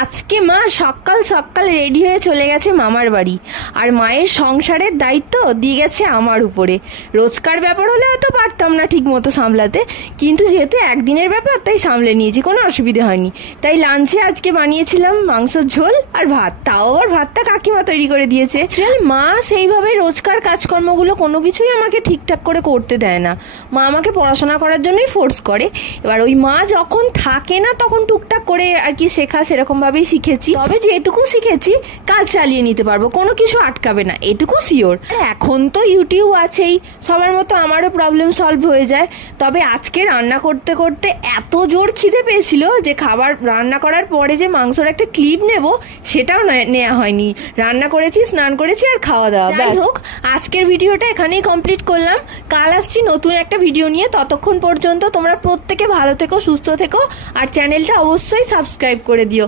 আজকে মা সকাল সকাল রেডি হয়ে চলে গেছে মামার বাড়ি, আর মায়ের সংসারের দায়িত্ব দিয়ে গেছে আমার উপরে। রোজকার ব্যাপার হলে হয়তো পারতাম না ঠিক মতো সামলাতে, কিন্তু যেহেতু একদিনের ব্যাপার তাই সামলে নিয়েছি, কোনো অসুবিধে হয়নি। তাই লাঞ্চে আজকে বানিয়েছিলাম মাংসর ঝোল আর ভাত, তাও আবার ভাতটা কাকিমা তৈরি করে দিয়েছে। মা সেইভাবে রোজকার কাজকর্মগুলো কোনো কিছুই আমাকে ঠিকঠাক করে করতে দেয় না। মা আমাকে পড়াশোনা করার জন্যই ফোর্স করে। এবার ওই মা যখন থাকে না তখন টুকটাক করে আর কি শেখা, সেরকম ভাবেই শিখেছি। তবে যেটুকু শিখেছি কাজ চালিয়ে নিতে পারবো, কোনো কিছু আটকাবে না, এটুকু শিওর। এখন তো ইউটিউব আছেই, সবার মতো আমারও প্রবলেম সলভ হয়ে যায়। তবে আজকে রান্না করতে করতে এত জোর খিদে পেয়েছিল যে খাবার রান্না করার পরে যে মাংসর একটা ক্লিপ নেব সেটাও নেওয়া হয়নি। রান্না করেছি, স্নান করেছি আর খাওয়া দাওয়া। যাই হোক, আজকের ভিডিওটা এখানেই কমপ্লিট করলাম। কাল আসছি নতুন একটা ভিডিও নিয়ে। ততক্ষণ পর্যন্ত তোমরা প্রত্যেকে ভালো থেকো, সুস্থ থেকো, আর চ্যানেলটা অবশ্যই সাবস্ক্রাইব করে দিও।